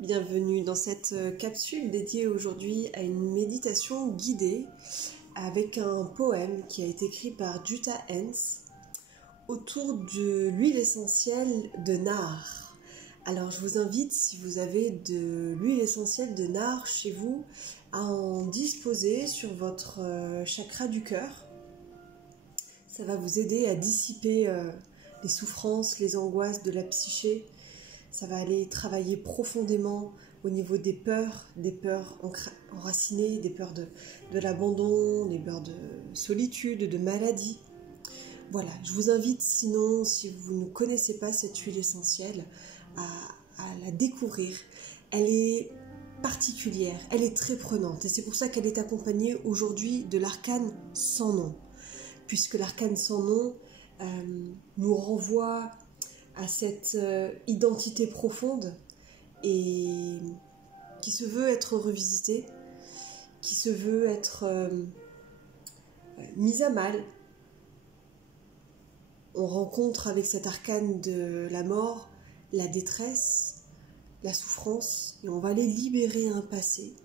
Bienvenue dans cette capsule dédiée aujourd'hui à une méditation guidée avec un poème qui a été écrit par Jutta Hens autour de l'huile essentielle de nard. Alors je vous invite, si vous avez de l'huile essentielle de nard chez vous, à en disposer sur votre chakra du cœur. Ça va vous aider à dissiper les souffrances, les angoisses de la psyché. Ça va aller travailler profondément au niveau des peurs enracinées, des peurs de l'abandon, des peurs de solitude, de maladie. Voilà, je vous invite sinon, si vous ne connaissez pas cette huile essentielle, à la découvrir. Elle est particulière, elle est très prenante et c'est pour ça qu'elle est accompagnée aujourd'hui de l'arcane sans nom. Puisque l'arcane sans nom nous renvoie à cette identité profonde et qui se veut être revisitée, qui se veut être mise à mal. On rencontre avec cet arcane de la mort la détresse, la souffrance, et on va aller libérer un passé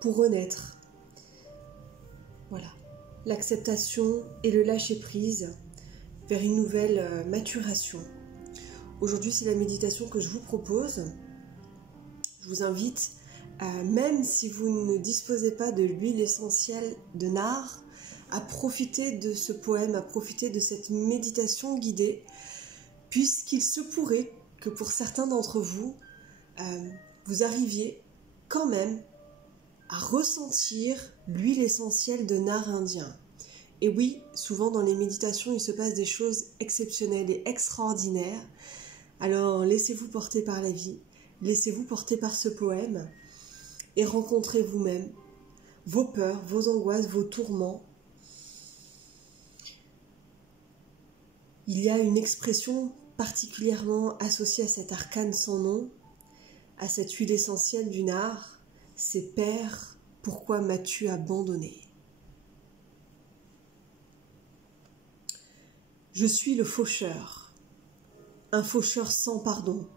pour renaître. Voilà, l'acceptation et le lâcher-prise vers une nouvelle maturation. Aujourd'hui, c'est la méditation que je vous propose. Je vous invite, même si vous ne disposez pas de l'huile essentielle de nard, à profiter de ce poème, à profiter de cette méditation guidée, puisqu'il se pourrait que pour certains d'entre vous, vous arriviez quand même à ressentir l'huile essentielle de nard indien. Et oui, souvent dans les méditations, il se passe des choses exceptionnelles et extraordinaires. Alors laissez-vous porter par la vie, laissez-vous porter par ce poème et rencontrez vous-même vos peurs, vos angoisses, vos tourments. Il y a une expression particulièrement associée à cet arcane sans nom, à cette huile essentielle du nard, c'est « Père, pourquoi m'as-tu abandonné ?» Je suis le faucheur, un faucheur sans pardon.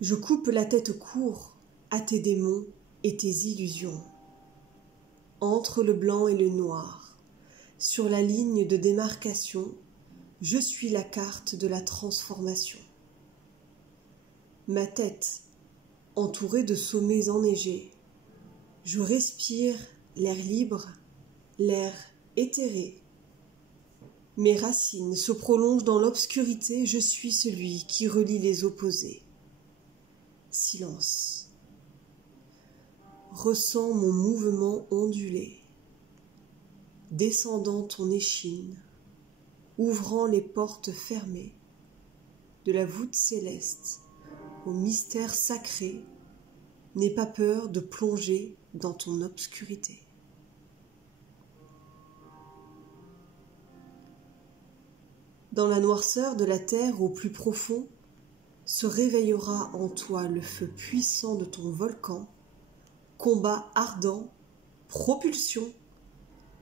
Je coupe la tête court à tes démons et tes illusions. Entre le blanc et le noir, sur la ligne de démarcation, je suis la carte de la transformation. Ma tête, entourée de sommets enneigés, je respire l'air libre, l'air éthéré. Mes racines se prolongent dans l'obscurité, je suis celui qui relie les opposés. Silence. Ressens mon mouvement ondulé, descendant ton échine, ouvrant les portes fermées de la voûte céleste au mystère sacré. N'aie pas peur de plonger dans ton obscurité. Dans la noirceur de la terre au plus profond, se réveillera en toi le feu puissant de ton volcan, combat ardent, propulsion,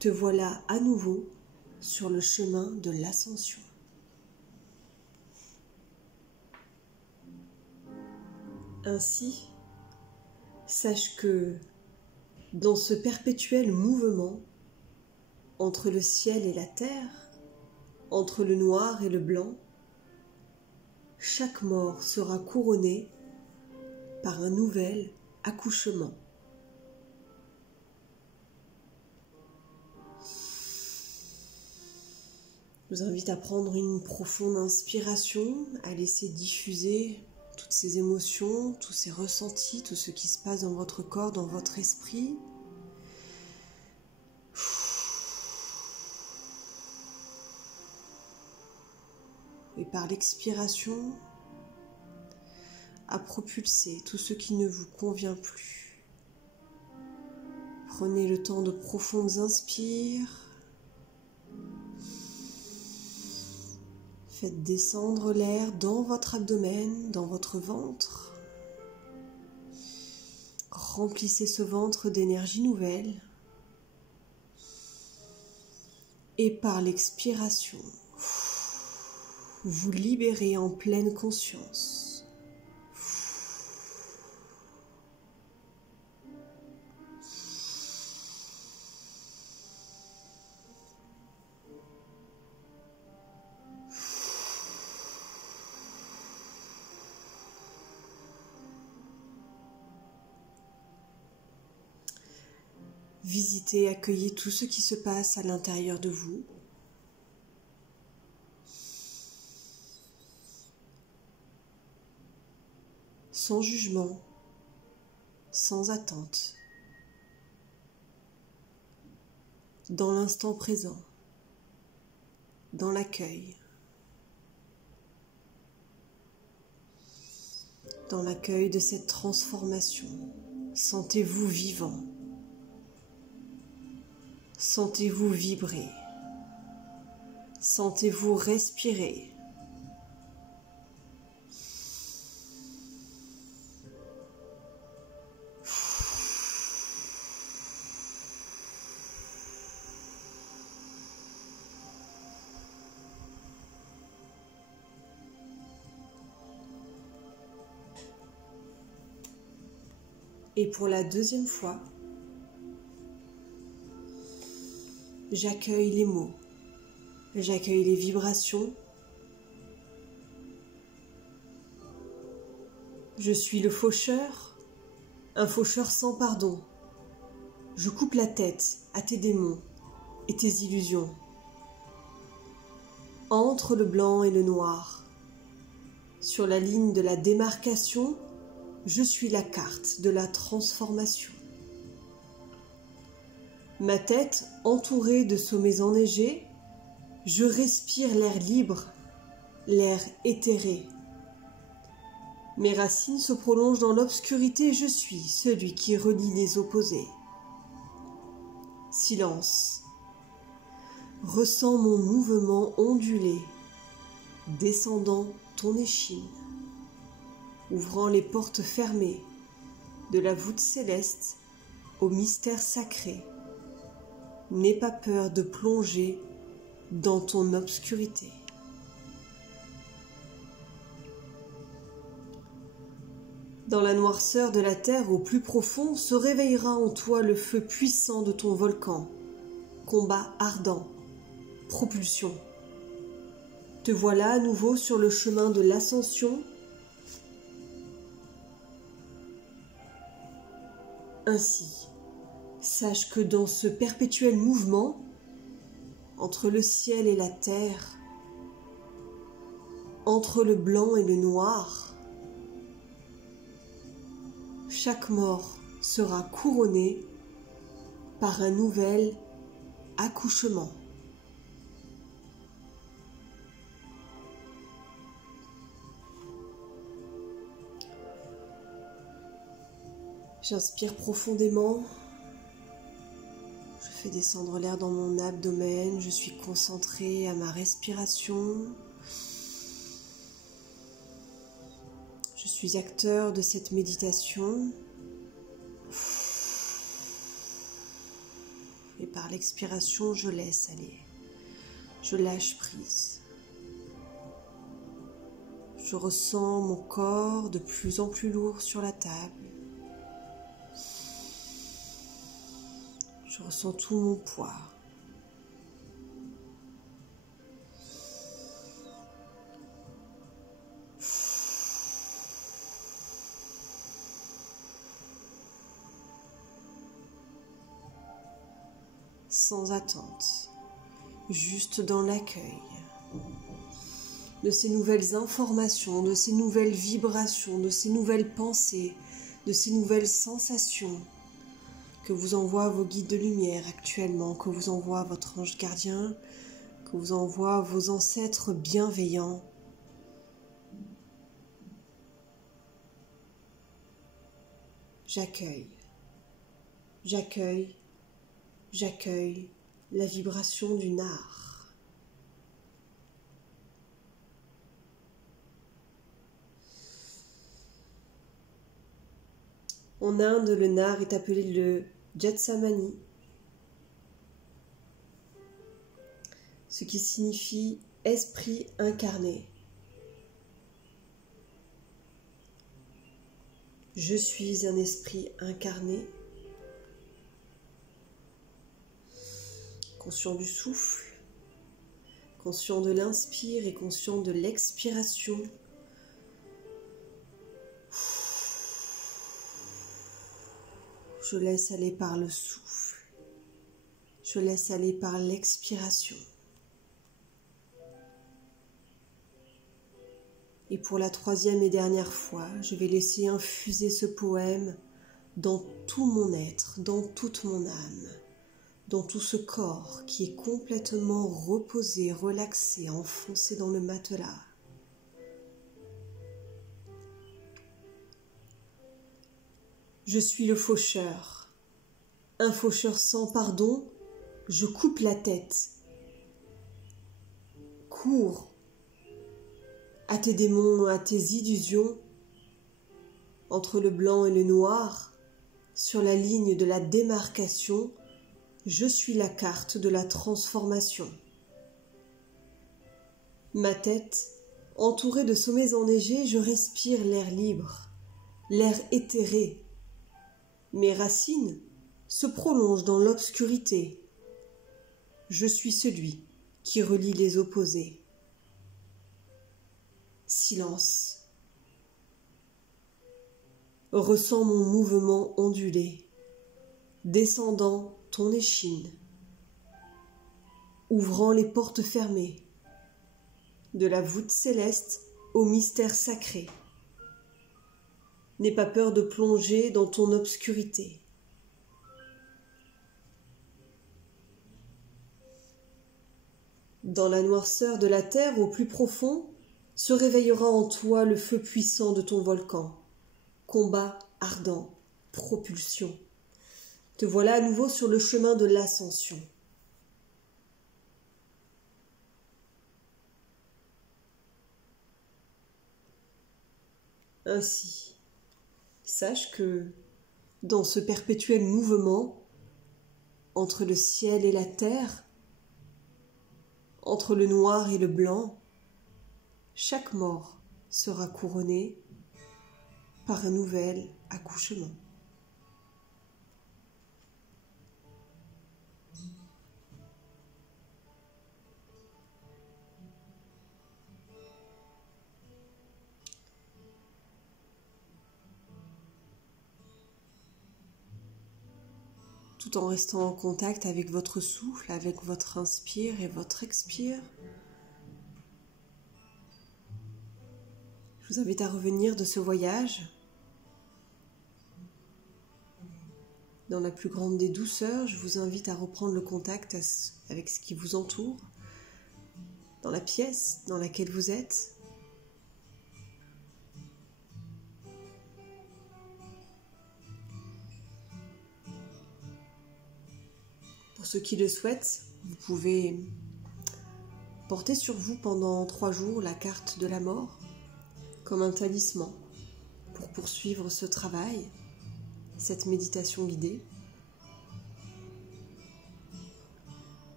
te voilà à nouveau sur le chemin de l'ascension. Ainsi, sache que dans ce perpétuel mouvement entre le ciel et la terre, entre le noir et le blanc, chaque mort sera couronnée par un nouvel accouchement. Je vous invite à prendre une profonde inspiration, à laisser diffuser toutes ces émotions, tous ces ressentis, tout ce qui se passe dans votre corps, dans votre esprit. Et par l'expiration, à propulser tout ce qui ne vous convient plus. Prenez le temps de profondes inspires. Faites descendre l'air dans votre abdomen, dans votre ventre. Remplissez ce ventre d'énergie nouvelle. Et par l'expiration, vous libérez en pleine conscience. visitez, accueillez tout ce qui se passe à l'intérieur de vous. Sans jugement, sans attente, dans l'instant présent, dans l'accueil, de cette transformation. Sentez-vous vivant, sentez-vous vibrer, sentez-vous respirer. Et pour la deuxième fois, j'accueille les mots, j'accueille les vibrations. Je suis le faucheur, un faucheur sans pardon. Je coupe la tête à tes démons et tes illusions. Entre le blanc et le noir, sur la ligne de la démarcation, je suis la carte de la transformation. Ma tête entourée de sommets enneigés, je respire l'air libre, l'air éthéré. Mes racines se prolongent dans l'obscurité, je suis celui qui relie les opposés. Silence. Ressens mon mouvement ondulé, descendant ton échine, ouvrant les portes fermées de la voûte céleste au mystère sacré. N'aie pas peur de plonger dans ton obscurité. Dans la noirceur de la terre au plus profond se réveillera en toi le feu puissant de ton volcan. Combat ardent, propulsion. Te voilà à nouveau sur le chemin de l'ascension. Ainsi, sache que dans ce perpétuel mouvement, entre le ciel et la terre, entre le blanc et le noir, chaque mort sera couronnée par un nouvel accouchement. J'inspire profondément, je fais descendre l'air dans mon abdomen, je suis concentrée à ma respiration. Je suis acteur de cette méditation. Et par l'expiration, je laisse aller. Je lâche prise. Je ressens mon corps de plus en plus lourd sur la table. Je ressens tout mon poids. Sans attente, juste dans l'accueil de ces nouvelles informations, de ces nouvelles vibrations, de ces nouvelles pensées, de ces nouvelles sensations que vous envoient vos guides de lumière actuellement, que vous envoie votre ange gardien, que vous envoient vos ancêtres bienveillants. J'accueille la vibration du nard. En Inde, le nard est appelé le Jatsamani, ce qui signifie esprit incarné. Je suis un esprit incarné, conscient du souffle, conscient de l'inspire et conscient de l'expiration. Je laisse aller par le souffle. je laisse aller par l'expiration. Et pour la troisième et dernière fois, je vais laisser infuser ce poème dans tout mon être, dans toute mon âme, dans tout ce corps qui est complètement reposé, relaxé, enfoncé dans le matelas. Je suis le faucheur, un faucheur sans pardon, je coupe la tête. Cours à tes démons, à tes illusions, entre le blanc et le noir, sur la ligne de la démarcation, je suis la carte de la transformation. Ma tête, entourée de sommets enneigés, je respire l'air libre, l'air éthéré. Mes racines se prolongent dans l'obscurité. Je suis celui qui relie les opposés. Silence. Ressens mon mouvement ondulé, descendant ton échine, ouvrant les portes fermées, de la voûte céleste au mystère sacré. N'aie pas peur de plonger dans ton obscurité. Dans la noirceur de la terre au plus profond, se réveillera en toi le feu puissant de ton volcan. Combat ardent, propulsion. Te voilà à nouveau sur le chemin de l'ascension. Ainsi, sache que dans ce perpétuel mouvement entre le ciel et la terre, entre le noir et le blanc, chaque mort sera couronnée par un nouvel accouchement. Tout en restant en contact avec votre souffle, avec votre inspire et votre expire. Je vous invite à revenir de ce voyage dans la plus grande des douceurs. Je vous invite à reprendre le contact avec ce qui vous entoure, dans la pièce dans laquelle vous êtes. Pour ceux qui le souhaitent, vous pouvez porter sur vous pendant 3 jours la carte de la mort comme un talisman pour poursuivre ce travail, cette méditation guidée.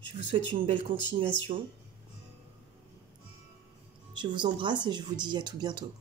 Je vous souhaite une belle continuation. Je vous embrasse et je vous dis à tout bientôt.